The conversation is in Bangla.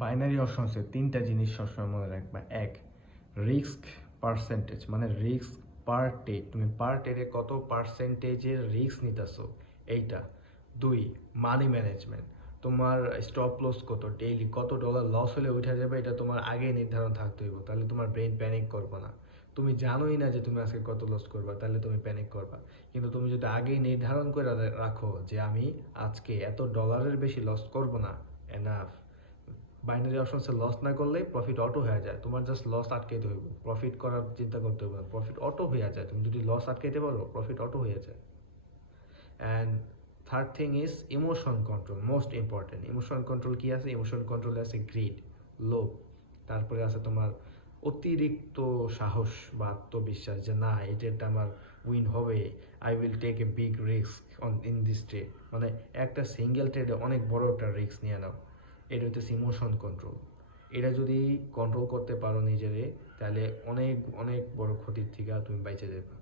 বাইনারি অপশনসে তিনটা জিনিস সবসময় মনে রাখবা। এক, রিস্ক পার্সেন্টেজ, মানে রিস্ক পার ট্রেড, তুমি পার ট্রেডে কত পার্সেন্টেজের রিস্ক নিতেছো এইটা। দুই, মানি ম্যানেজমেন্ট, তোমার স্টপ লস কত, ডেইলি কত ডলার লস হলে উঠে যাবে এটা তোমার আগে নির্ধারণ থাকতে হইব, তাহলে তোমার ব্রেন প্যানিক করবে না। তুমি জানোই না যে তুমি আজকে কত লস করবা, তাহলে তুমি প্যানিক করবা। কিন্তু তুমি যদি আগেই নির্ধারণ করে রাখো যে আমি আজকে এত ডলারের বেশি লস করব না, এনাফ। বাইনারি অপশনসে লস না করলেই প্রফিট অটো হয়ে যায়, তোমার জাস্ট লস আটকাইতে হইব, প্রফিট করার চিন্তা করতে হবে না, প্রফিট অটো হয়ে যায়। তুমি যদি লস আটকাইতে পারো প্রফিট অটো হয়ে যায়। And third thing is emotion control, most important. Emotion control কি আছে? ইমোশন কন্ট্রোলে আছে গ্রিড, লোভ। তারপরে আছে তোমার অতিরিক্ত সাহস বা আত্মবিশ্বাস, যে না এটা আমার উইন হবে, I will take a big risk on in this trade, মানে একটা সিঙ্গেল ট্রেডে অনেক বড় একটা রিস্ক নিয়ে নাও। এটা হচ্ছে ইমোশন কন্ট্রোল। এটা যদি কন্ট্রোল করতে পারো নিজেরে, তাহলে অনেক অনেক বড় ক্ষতির থেকে তুমি বাইচে যাবে।